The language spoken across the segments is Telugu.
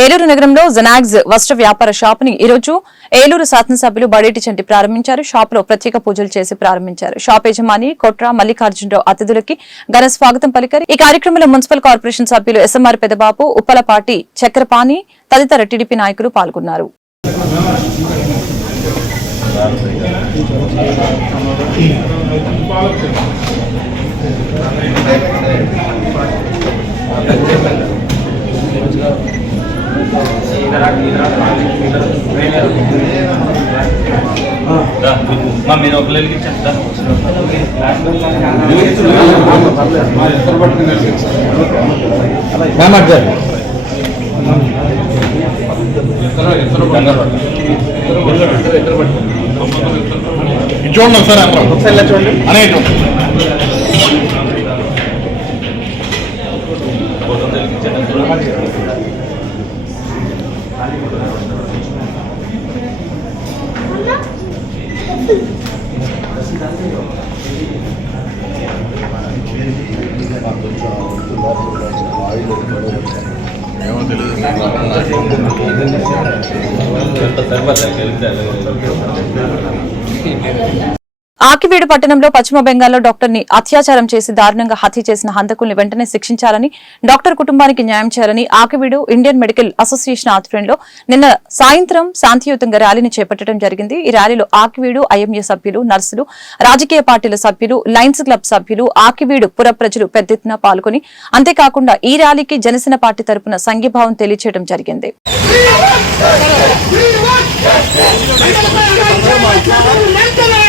ఏలూరు నగరంలో జనాగ్స్ వస్త్ర వ్యాపార షాప్ని ఈరోజు ఏలూరు శాసనసభ్యులు బడేటి చంటి ప్రారంభించారు. షాప్లో ప్రత్యేక పూజలు చేసి ప్రారంభించారు. షాప్ యజమాని కొట్ర మల్లికార్జునరావు అతిథులకి ఘన స్వాగతం పలికారు. ఈ కార్యక్రమంలో మున్సిపల్ కార్పొరేషన్ సభ్యులు ఎస్ఎంఆర్ పెదబాబు ఉప్పలపాటి చక్రపాణి తదితర టీడీపీ నాయకులు పాల్గొన్నారు. మా మీరు ఒక లెల్కి చెప్తా చూడండి ఒకసారి అందరం. ఒకసారి చూడండి. అనేటు ఆకివీడు పట్టణంలో పశ్చిమ బెంగాల్లో డాక్టర్ని అత్యాచారం చేసి దారుణంగా హత్య చేసిన హంతకుల్ని వెంటనే శిక్షించాలని డాక్టర్ కుటుంబానికి న్యాయం చేయాలని ఆకివీడు ఇండియన్ మెడికల్ అసోసియేషన్ ఆధ్వర్యంలో నిన్న సాయంత్రం శాంతియుతంగా ర్యాలీని చేపట్టడం జరిగింది ఈ ర్యాలీలో ఆకివీడు ఐఎంఏ సభ్యులు నర్సులు రాజకీయ పార్టీల సభ్యులు లయన్స్ క్లబ్ సభ్యులు ఆకివీడు పుర ప్రజలు పెద్ద ఎత్తున పాల్గొని అంతేకాకుండా ఈ ర్యాలీకి జనసేన పార్టీ తరపున సంఘీభావం తెలియజేయడం జరిగింది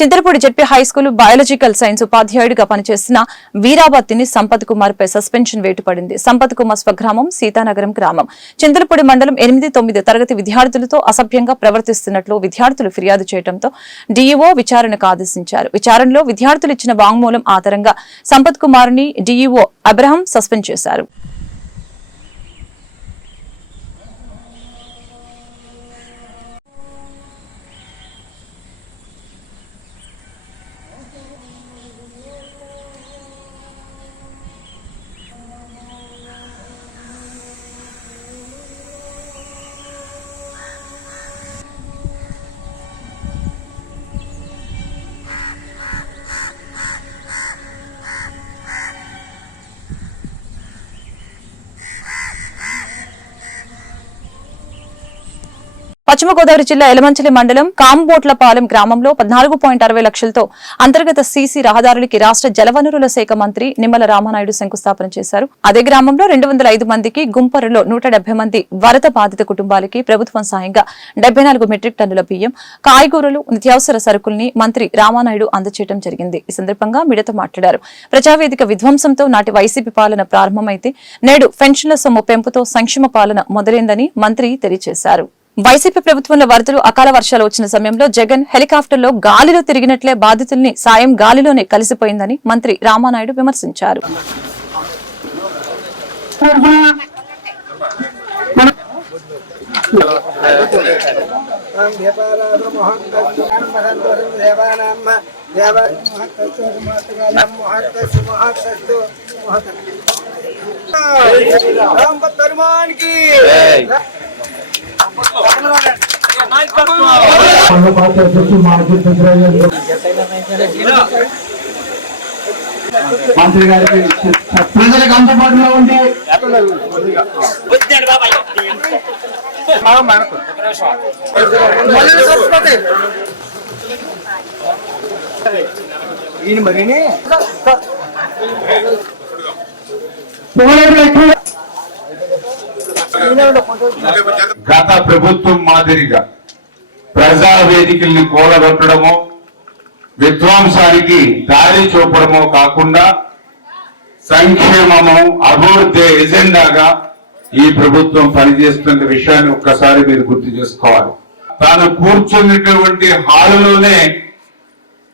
Chintalapudi ZP high school biological science ఉపాధ్యాయుడిగా పనిచేసిన వీరాబత్తిని సంపత్ కుమార్ పై సస్పెన్షన్ వేటు పడింది. సంపత్ కుమార్ స్వగ్రామం సీతానగరం గ్రామం. చింతలపూడి మండలం ఎనిమిది తొమ్మిది తరగతి విద్యార్థులతో అసభ్యంగా ప్రవర్తిస్తున్నట్లు విద్యార్థులు ఫిర్యాదు చేయడంతో డీఈఓ విచారణకు ఆదేశించారు. విచారణలో విద్యార్థులు ఇచ్చిన వాంగ్మూలం ఆధారంగా సంపత్ కుమార్ని డీఈఓ అబ్రహం సస్పెండ్ చేశారు. పశ్చిమ గోదావరి జిల్లా ఎలమంచిలి మండలం కాంబోట్లపాలెం గ్రామంలో పద్నాలుగు పాయింట్ అరవై లక్షలతో అంతర్గత సీసీ రహదారులకి రాష్ట్ర జలవనరుల శాఖ మంత్రి నిమ్మల రామనాయుడు శంకుస్థాపన చేశారు. అదే గ్రామంలో రెండు వందల ఐదు మందికి గుంపరులో నూట డెబ్బై మంది వరద బాధిత కుటుంబాలకి ప్రభుత్వం సాయంగా డెబ్బై నాలుగు మెట్రిక్ టన్నుల బియ్యం కాయగూరలు నిత్యావసర సరుకుల్ని మంత్రి రామానాయుడు అందజేయడం జరిగింది. ఈ సందర్భంగా మీడియాతో మాట్లాడారు. ప్రజావేదిక విధ్వంసంతో నాటి వైసీపీ పాలన ప్రారంభమైతే నేడు పెన్షన్ల సొమ్ము పెంపుతో సంక్షేమ పాలన మొదలైందని మంత్రి తెలియజేశారు. వైసీపీ ప్రభుత్వంలో వరదలు అకాల వర్షాలు వచ్చిన సమయంలో జగన్ హెలికాప్టర్లో గాలిలో తిరిగినట్లే బాధితుల్ని సాయం గాలిలోనే కలిసిపోయిందని మంత్రి రామానాయుడు విమర్శించారు. తరుమానికి మంత్రి గారికి ప్రజలకు అందుబాటులో ఉండి ఈయన మరిని. పోలేరు ఎక్కువ గత ప్రభుత్వం మాదిరిగా ప్రజా వేదికల్ని కూలగొట్టడము విధ్వంసానికి దారి చూపడమో కాకుండా సంక్షేమము అభివృద్ధి ఎజెండాగా ఈ ప్రభుత్వం పనిచేస్తున్న విషయాన్ని ఒక్కసారి మీరు గుర్తు చేసుకోవాలి. తాను కూర్చున్నటువంటి హాలులోనే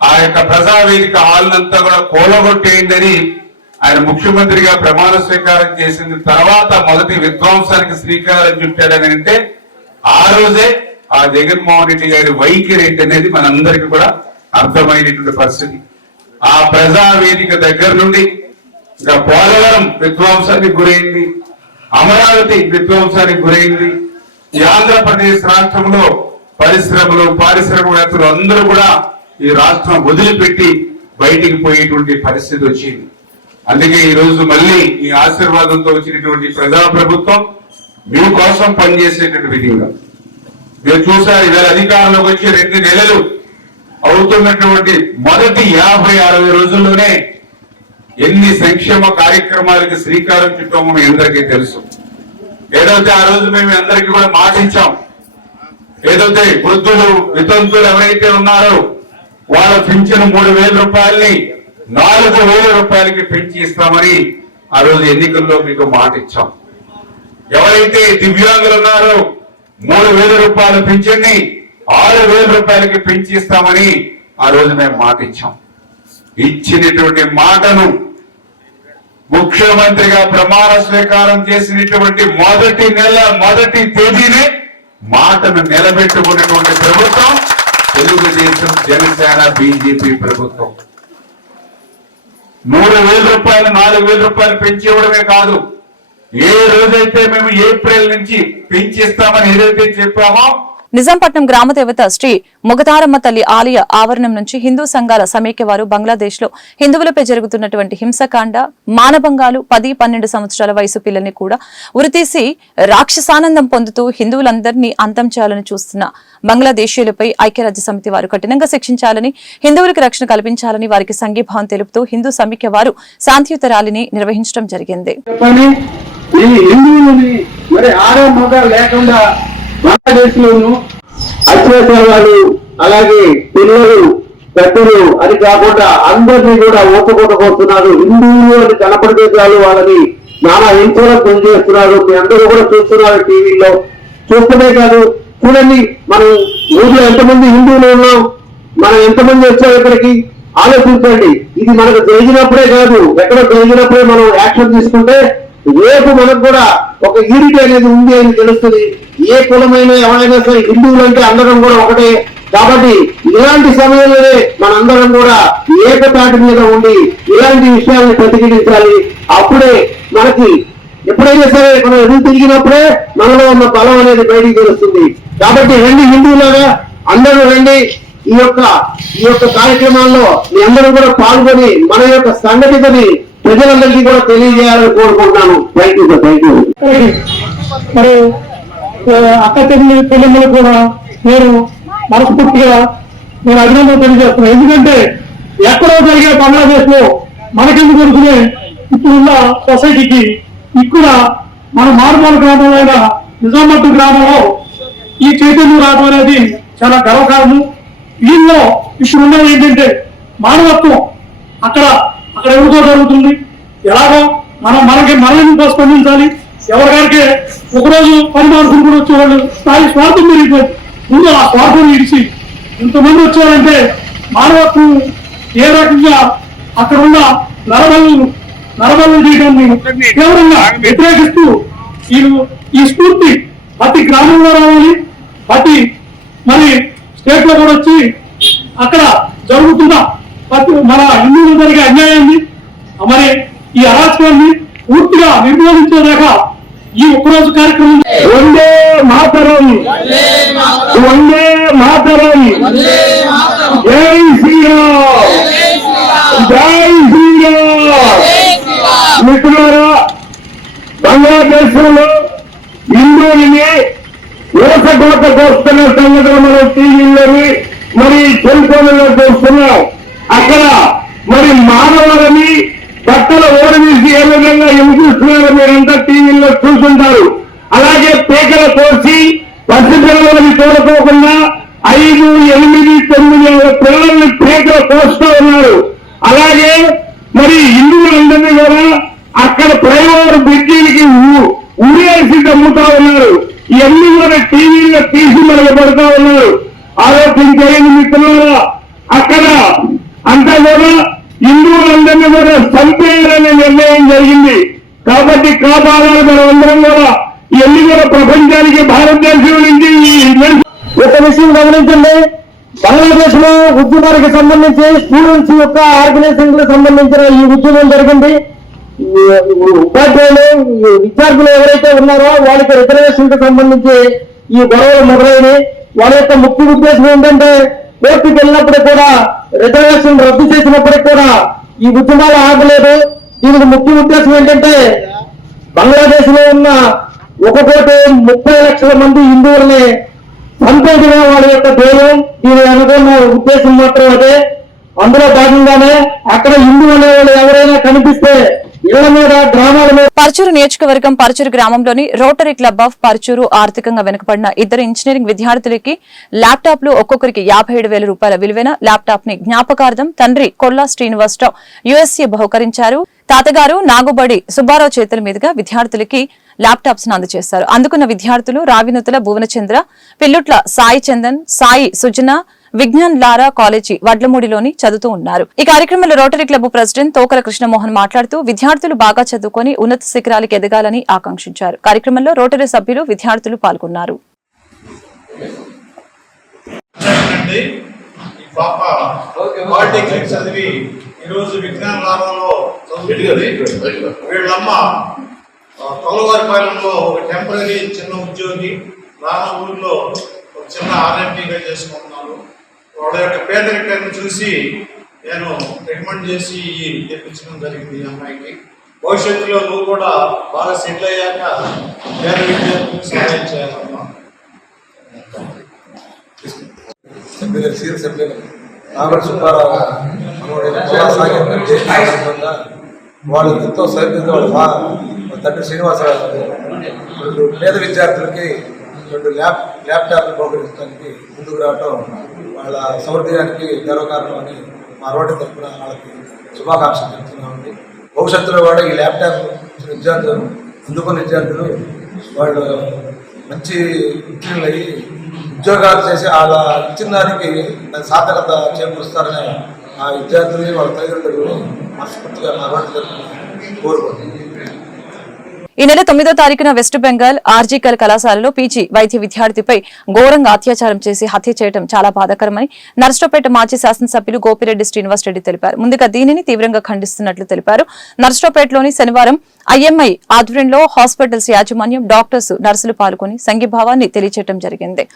ఆ యొక్క ప్రజావేదిక హాల్నంతా కూడా కూలగొట్టేయండి ఆయన ముఖ్యమంత్రిగా ప్రమాణ స్వీకారం చేసిన తర్వాత మొదటి విధ్వంసానికి శ్రీకారం చుట్టాడని అంటే ఆ రోజే ఆ జగన్మోహన్ రెడ్డి గారి వైఖరి ఏంటి అనేది మనందరికీ కూడా అర్థమైనటువంటి పరిస్థితి. ఆ ప్రజావేదిక దగ్గర నుండి ఇంకా పోలవరం విధ్వంసానికి గురైంది అమరావతి విధ్వంసానికి గురైంది ఈ ఆంధ్రప్రదేశ్ రాష్ట్రంలో పరిశ్రమలు పారిశ్రామికవేత్తలు అందరూ కూడా ఈ రాష్ట్రం వదిలిపెట్టి బయటికి పోయేటువంటి పరిస్థితి వచ్చింది. అందుకే ఈ రోజు మళ్ళీ ఈ ఆశీర్వాదంతో వచ్చినటువంటి ప్రజా ప్రభుత్వం మీకోసం పనిచేసేటువంటి విధంగా మీరు చూసారు ఇవాళ అధికారంలోకి వచ్చి రెండు నెలలు అవుతున్నటువంటి మొదటి యాభై అరవై రోజుల్లోనే ఎన్ని సంక్షేమ కార్యక్రమాలకి శ్రీకారం చుట్టామో మీ అందరికీ తెలుసు. ఏదైతే ఆ రోజు మేము అందరికీ కూడా మాటించాం ఏదైతే వృద్ధులు వితంతులు ఎవరైతే ఉన్నారో వాళ్ళ పింఛను మూడు వేల రూపాయల్ని నాలుగు వేల రూపాయలకి పెంచి ఇస్తామని ఆ రోజు ఎన్నికల్లో మీకు మాట ఇచ్చాం. ఎవరైతే దివ్యాంగులు ఉన్నారో మూడు వేల రూపాయలు పెంచండి ఆరు వేల రూపాయలకి పెంచి ఇస్తామని ఆ రోజు మేము మాట ఇచ్చాం. ఇచ్చినటువంటి మాటను ముఖ్యమంత్రిగా ప్రమాణ స్వీకారం చేసినటువంటి మొదటి నెల మొదటి తేదీనే మాటను నిలబెట్టుకున్నటువంటి ప్రభుత్వం తెలుగుదేశం జనసేన బీజేపీ ప్రభుత్వం. మూడు వేల రూపాయలు నాలుగు వేల రూపాయలు పెంచి ఇవ్వడమే కాదు. ఏ రోజైతే మేము ఏప్రిల్ నుంచి పెంచిస్తామని ఏదైతే చెప్పామో నిజాంపట్నం గ్రామదేవత శ్రీ మొగతారమ్మ తల్లి ఆలయ ఆవరణం నుంచి హిందూ సంఘాల సమైక్య వారు బంగ్లాదేశ్లో హిందువులపై జరుగుతున్నటువంటి హింసకాండ మానభంగాలు పది పన్నెండు సంవత్సరాల వయసు పిల్లల్ని కూడా ఉరితీసి రాక్షసానందం పొందుతూ హిందువులందరినీ అంతం చేయాలని చూస్తున్న బంగ్లాదేశీయులపై ఐక్యరాజ్య సమితి వారు కఠినంగా శిక్షించాలని హిందువులకు రక్షణ కల్పించాలని వారికి సంఘీభావం తెలుపుతూ హిందూ సమైక్య వారు శాంతియుత ర్యాలీని నిర్వహించడం జరిగింది. మరి ఆడ మగ లేకుండా బంగ్లాదేశ్ లోను అలాగే పిల్లలు పెద్దలు అది కాకుండా అందరినీ కూడా ఊపకొట్టబోతున్నారు. హిందువులు అని కనపడదేశాలు చాలు వాళ్ళని నానా హింసలకు పనిచేస్తున్నారు మీ అందరూ కూడా చూస్తున్నారు టీవీలో చూస్తూనే కాదు చూడండి మనం ఊర్లో ఎంతమంది హిందువులు ఉన్నాం మనం ఎంతమంది వచ్చారు ఇక్కడికి? ఆలోచించండి. ఇది మనకు జరిగినప్పుడే కాదు ఎక్కడో జరిగినప్పుడే మనం యాక్షన్ తీసుకుంటే రేపు మనకు కూడా ఒక యూనిటీ అనేది ఉంది అని తెలుస్తుంది. ఏ కులమైన ఎవరైనా సరే హిందువులు అంటే అందరం కూడా ఒకటే. కాబట్టి ఇలాంటి సమయంలోనే మనందరం కూడా ఏకతాటి మీద ఉండి ఇలాంటి విషయాలను ప్రతిఘటించాలి. అప్పుడే మనకి ఎప్పుడైనా సరే మనం ఎదురు తిరిగినప్పుడే మనలో ఉన్న బలం అనేది బయటికి తెలుస్తుంది. కాబట్టి రండి హిందువులాగా అందరూ రండి. ఈ యొక్క ఈ యొక్క కార్యక్రమాల్లో మీ అందరూ కూడా పాల్గొని మన యొక్క సంఘటితని ప్రజలందరికీ కూడా తెలియజేయాలని కోరుకుంటున్నాను. థ్యాంక్ యూ థ్యాంక్ యూ మరి అక్క చెల్లి పిల్లలు కూడా నేను మనస్ఫూర్తిగా నేను అభినందన తెలియజేస్తున్నాను. ఎందుకంటే ఎక్కడో జరిగే బంగ్లాదేశ్లో మనకెందుకు అనుకునే ఇప్పుడున్న సొసైటీకి ఇక్కడ మన మారుమూల గ్రామమైన నిజామట్టు గ్రామంలో ఈ చైతన్యం రావడం అనేది చాలా గర్వకారణం. దీనిలో ఇప్పుడున్నది ఏంటంటే మానవత్వం. అక్కడ అక్కడ ఎవరితో జరుగుతుంది? ఎలాగో మనం మనకి మనం ఎందుకు స్పందించాలి. ఎవరికైతే ఒకరోజు పని మార్చుకుని వచ్చేవాళ్ళు స్థాయి స్వార్థం పెరిగిపోయింది. ముందు ఆ స్వార్థం ఇడిచి ఇంతమంది వచ్చారంటే మానవత్వం ఏ రకంగా అక్కడ ఉన్న నరబలు నరబలు చేయడాన్ని తీవ్రంగా వ్యతిరేకిస్తూ ఈ ఈ స్ఫూర్తి ప్రతి గ్రామంలో రావాలి. ప్రతి మరి స్టేట్లో కూడా వచ్చి అక్కడ జరుగుతున్న మన హిందువులు జరిగే అన్యాయాన్ని మరి ఈ అరాచకాన్ని పూర్తిగా నిర్మూలించేదాకా ఈ ఒక్కరోజు కార్యక్రమం వందే మాతరం. వందే మాతరం. జై శ్రీరామ్. జై శ్రీరామ్. మిత్రులారా బంగ్లాదేశ్లో హిందువులని ఊసకోత కోస్తున్న సంగతులు మనం టీవీలోని మరి సెల్ ఫోన్లలో చూస్తున్నాం. అక్కడ మరి మానవులని బట్టల ఓడదీసి ఏ విధంగా హింసిస్తున్నారో మీరంతా టీవీల్లో చూస్తుంటారు. అలాగే పేకల కోసి పసిపిల్లలని చూడకోకుండా ఐదు ఎనిమిది తొమ్మిది పిల్లల్ని పేకలు కోస్తూ ఉన్నారు. అలాగే మరి హిందువులందరినీ కూడా అక్కడ ప్రైవేట్ బ్రిడ్జీలకి ఉరేసి అమ్ముతా ఉన్నారు. ఇవన్నీ కూడా టీవీలో తీసి మనకు పెడతా ఉన్నారు. ఆలోచించేయండి మిత్రులారా అక్కడ మందిని కూడా చంపేయాలనే నిర్ణయం జరిగింది. కాబట్టి కాపాడాలి మనం కూడా ఇవన్నీ కూడా ప్రపంచానికి భారతదేశం నుంచి ఒక విషయం గమనించండి. బంగ్లాదేశ్లో ఉద్యమానికి సంబంధించి స్టూడెంట్స్ యొక్క ఆర్గనైజేషన్కు సంబంధించిన ఈ ఉద్యమం జరిగింది. ఉపాధ్యాయులు విద్యార్థులు ఎవరైతే ఉన్నారో వాళ్ళకి రిజర్వేషన్ సంబంధించి ఈ గొడవలు మొదలైనవి. వాళ్ళ యొక్క ముఖ్య ఉద్దేశం ఏంటంటే కోర్టుకు వెళ్ళినప్పుడు కూడా రిజర్వేషన్ రద్దు చేసినప్పటికి కూడా ఈ ఉద్యమాలు ఆగలేదు. దీనికి ముఖ్య ఉద్దేశం ఏంటంటే బంగ్లాదేశ్లో ఉన్న ఒక కోటి ముప్పై లక్షల మంది హిందువుల్ని చంపేయడమే వాళ్ళ యొక్క ధ్యేయం దీని అనుకున్న ఉద్దేశం మాత్రం అదే. అందులో భాగంగానే అక్కడ హిందూ అనే వాళ్ళు ఎవరైనా కనిపిస్తే పరచూరు నియోజకవర్గం పరచూరు గ్రామంలోని రోటరీ క్లబ్ ఆఫ్ పరచూరు ఆర్థికంగా వెనుకబడిన ఇద్దరు ఇంజనీరింగ్ విద్యార్థులకి ల్యాప్టాప్లు ఒక్కొక్కరికి యాభై ఏడు వేల రూపాయల విలువైన ల్యాప్టాప్ని జ్ఞాపకార్థం తండ్రి కొల్లా శ్రీనివాసరావు యుఎస్ఏ బహుకరించారు. తాతగారు నాగుబడి సుబ్బారావు చేతుల మీదుగా విద్యార్థులకి ల్యాప్టాప్స్ అందజేశారు. అందుకున్న విద్యార్థులు రావినుతుల భువనచంద్ర పిల్లుట్ల సాయి చందన్ సాయి సుజన విజ్ఞాన్ లారా కాలేజీ వడ్లమూడిలోని చదువుతూ ఉన్నారు. ఈ కార్యక్రమంలో rotary club president Tokala Krishnamohan మాట్లాడుతూ విద్యార్థులు బాగా చదువుకొని ఉన్నత శిఖరాలకు ఎదగాలని ఆకాంక్షించారు. కార్యక్రమంలో రోటరీ సభ్యులు విద్యార్థులు పాల్గొన్నారు. వీళ్ళమ్మ తొలవారిపాలెంలో ఒక టెంపరీ చిన్న ఉద్యోగి రాన ఊరిలో ఒక చిన్న ఆర్ఎంపీగా చేసుకుంటున్నారు. వాళ్ళ యొక్క పేదరికాన్ని చూసి నేను రికమెండ్ చేసి ఈ తెప్పించడం జరిగింది ఈ అమ్మాయికి. భవిష్యత్తులో నువ్వు కూడా బాగా సెటిల్ అయ్యాక పేద విద్యార్థులకు సహాయం చేయాలమ్మా. సభ్యులు సభ్యులు నాగర్ సుబ్బారావు వాళ్ళు ఎంతో సరిగ్గా వాళ్ళ వాళ్ళ తండ్రి శ్రీనివాసరావు రెండు పేద విద్యార్థులకి రెండు ల్యాప్ ల్యాప్టాప్లు బహుకరించడానికి ముందుకు రావటం వాళ్ళ సౌర్యానికి గర్వకారణం అని మా రోడ్డు తరఫున వాళ్ళకి శుభాకాంక్షలు చెప్తున్నామండి భవిష్యత్తులో కూడా ఈ ల్యాప్టాప్ విద్యార్థులు అందుకున్న విద్యార్థులు వాళ్ళు మంచి ఉత్తీర్ణులు అయ్యి ఉద్యోగాలు చేసి అలా ఇచ్చిన దానికి సార్థకత చేకూరుస్తారని ఆ విద్యార్థులని వాళ్ళ తల్లిదండ్రులు మనస్ఫూర్తిగా నా రోడ్డు తరఫున కోరుకుంటున్నాను ఈ నెల తొమ్మిదో తారీఖున వెస్ట్ బెంగాల్ ఆర్జీకల్ కళాశాలలో పీజీ వైద్య విద్యార్థిపై ఘోరంగా అత్యాచారం చేసి హత్య చేయడం చాలా బాధాకరమని నర్సరావుపేట మాజీ శాసనసభ్యులు గోపిరెడ్డి శ్రీనివాసరెడ్డి తెలిపారు. ముందుగా దీనిని తీవ్రంగా ఖండిస్తున్నట్లు తెలిపారు. నర్సరావుపేటలోని శనివారం ఐఎంఐ ఆధ్వర్యంలో హాస్పిటల్స్ యాజమాన్యం డాక్టర్స్ నర్సులు పాల్గొని సంఘీభావాన్ని తెలియచేయడం జరిగింది.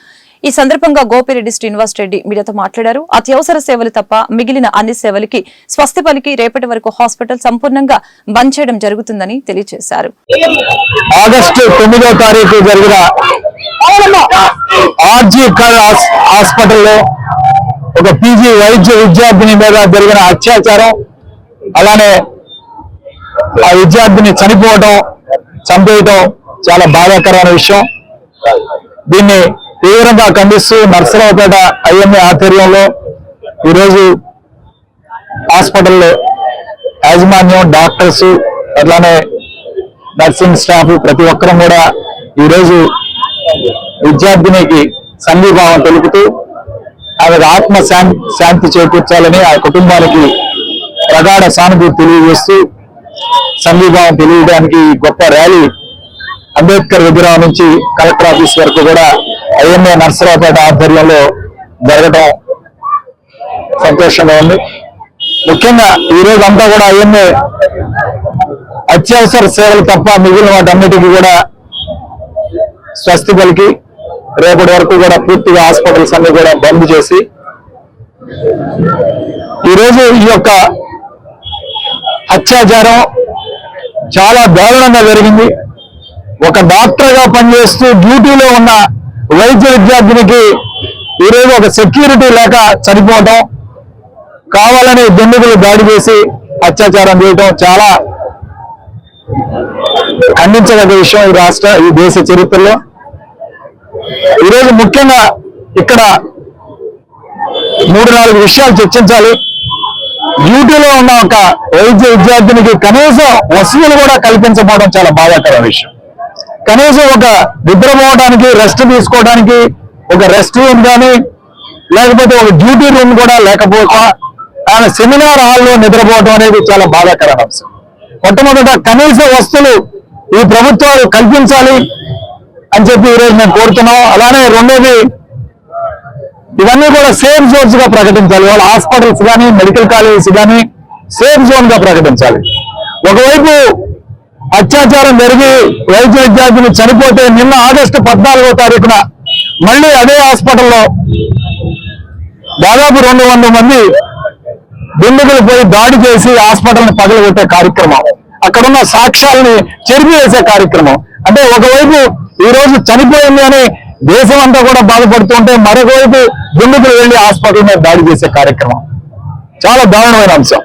ఈ సందర్భంగా గోపిరెడ్డి శ్రీనివాస్ రెడ్డి మీడియాతో మాట్లాడారు. అత్యవసర సేవలు తప్ప మిగిలిన అన్ని సేవలకి స్వస్తి పలికి రేపటి వరకు హాస్పిటల్ సంపూర్ణంగా బంద్ చేయడం జరుగుతుందని తెలియజేశారు. ఆగస్టు తొమ్మిదో తారీఖు జరిగిన ఆర్జీ హాస్పిటల్లో ఒక పీజీ వైద్య విద్యార్థిని మీద జరిగిన అత్యాచారం అలానే ఆ విద్యార్థిని చనిపోవటం చంపేయటం చాలా బాధాకరమైన విషయం. దీన్ని తీవ్రంగా ఖండిస్తూ నర్సరావుపేట ఐఎంఏ ఆధ్వర్యంలో ఈరోజు హాస్పిటల్లో యాజమాన్యం డాక్టర్స్ అట్లానే నర్సింగ్ స్టాఫ్ ప్రతి ఒక్కరం కూడా ఈరోజు విద్యార్థినికి సంఘీభావం తెలుపుతూ ఆమెకు ఆత్మ శాం- శాంతి చేకూర్చాలని ఆ కుటుంబానికి ప్రగాఢ సానుభూతి తెలియజేస్తూ సంఘీభావం తెలియడానికి గొప్ప ర్యాలీ అంబేద్కర్ విగ్రహం నుంచి కలెక్టర్ ఆఫీస్ వరకు కూడా ఐఎంఏ నర్సరావుపేట ఆధ్వర్యంలో జరగడం సంతోషంగా ఉంది. ముఖ్యంగా ఈ రోజు అంతా కూడా ఐఎంఏ అత్యవసర సేవలు తప్ప మిగిలిన వాటన్నిటికీ కూడా స్వస్తి పలికి రేపటి వరకు కూడా పూర్తిగా హాస్పిటల్స్ అన్ని కూడా బంద్ చేసి ఈరోజు ఈ యొక్క అత్యాచారం చాలా దారుణంగా జరిగింది. ఒక డాక్టర్గా పనిచేస్తూ డ్యూటీలో ఉన్న వైద్య విద్యార్థినికి ఈరోజు ఒక సెక్యూరిటీ లేక చనిపోవటం కావాలని దుండుగులు దాడి చేసి అత్యాచారం చేయటం చాలా ఖండించదగ్గ విషయం ఈ రాష్ట్ర ఈ దేశ చరిత్రలో. ఈరోజు ముఖ్యంగా ఇక్కడ మూడు నాలుగు విషయాలు చర్చించాలి. డ్యూటీలో ఉన్న ఒక వైద్య విద్యార్థినికి కనీసం వసతులు కూడా కల్పించబోవడం చాలా బాధాకర విషయం. కనీసం ఒక నిద్రపోవడానికి రెస్ట్ తీసుకోవడానికి ఒక రెస్ట్ రూమ్ కానీ లేకపోతే ఒక డ్యూటీ రూమ్ కూడా లేకపోక ఆయన సెమినార్ హాల్లో నిద్రపోవడం అనేది చాలా బాధాకర అంశం. మొట్టమొదట కనీస వస్తువులు ఈ ప్రభుత్వాలు కల్పించాలి అని చెప్పి ఈరోజు మేము కోరుతున్నాం. అలానే రెండోది ఇవన్నీ కూడా సేఫ్ జోన్స్గా ప్రకటించాలి. వాళ్ళ హాస్పిటల్స్ కానీ మెడికల్ కాలేజెస్ కానీ సేఫ్ జోన్గా ప్రకటించాలి. ఒకవైపు అత్యాచారం జరిగి వైద్య విద్యార్థులు చనిపోతే నిన్న ఆగస్టు పద్నాలుగో తారీఖున మళ్ళీ అదే హాస్పిటల్లో దాదాపు రెండు వందల మంది దుండగులు పోయి దాడి చేసి హాస్పిటల్ని పగలగొట్టే కార్యక్రమం. అక్కడున్న సాక్ష్యాలని చెరిపి వేసే కార్యక్రమం. అంటే ఒకవైపు ఈ రోజు చనిపోయింది అని దేశం అంతా కూడా బాధపడుతుంటే మరొకవైపు దుండగులు వెళ్ళి హాస్పిటల్ మీద దాడి చేసే కార్యక్రమం. చాలా దారుణమైన అంశం.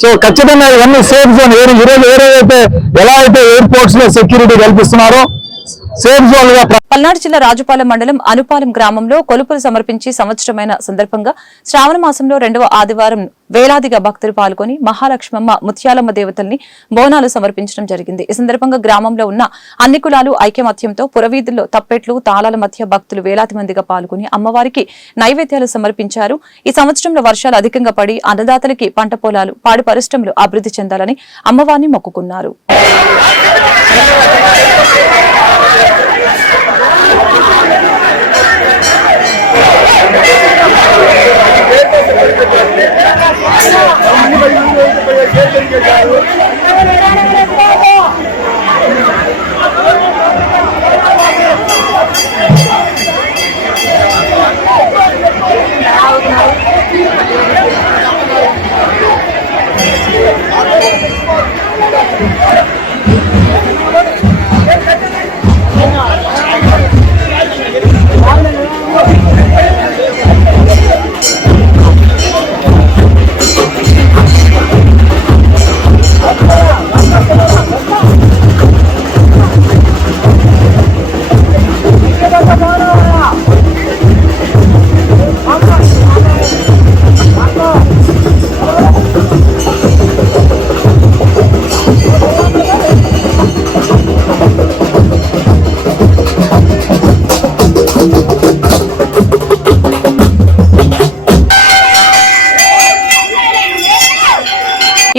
సో ఖచ్చితంగా ఇవన్నీ సేఫ్ జోన్ ఏ ఏదైతే ఎలా అయితే ఎయిర్పోర్ట్స్లో సెక్యూరిటీ కల్పిస్తున్నారో పల్నాడు జిల్లా రాజుపాలెం మండలం అనుపాలెం గ్రామంలో కొలుపులు సమర్పించి సంవత్సరమైన సందర్భంగా శ్రావణ మాసంలో రెండవ ఆదివారం వేలాదిగా భక్తులు పాల్గొని మహాలక్ష్మమ్మ ముత్యాలమ్మ దేవతల్ని బోనాలు సమర్పించడం జరిగింది. ఈ సందర్భంగా గ్రామంలో ఉన్న అన్ని కులాలు ఐకమత్యంతో పురవీధుల్లో తప్పెట్లు తాళాల మధ్య భక్తులు వేలాది మందిగా పాల్గొని అమ్మవారికి నైవేద్యాలు సమర్పించారు. ఈ సంవత్సరంలో వర్షాలు అధికంగా పడి అన్నదాతలకి పంట పొలాలు పాడి పరిశ్రమలు అభివృద్ధి చెందాలని అమ్మవారిని మొక్కుకున్నారు. ఈ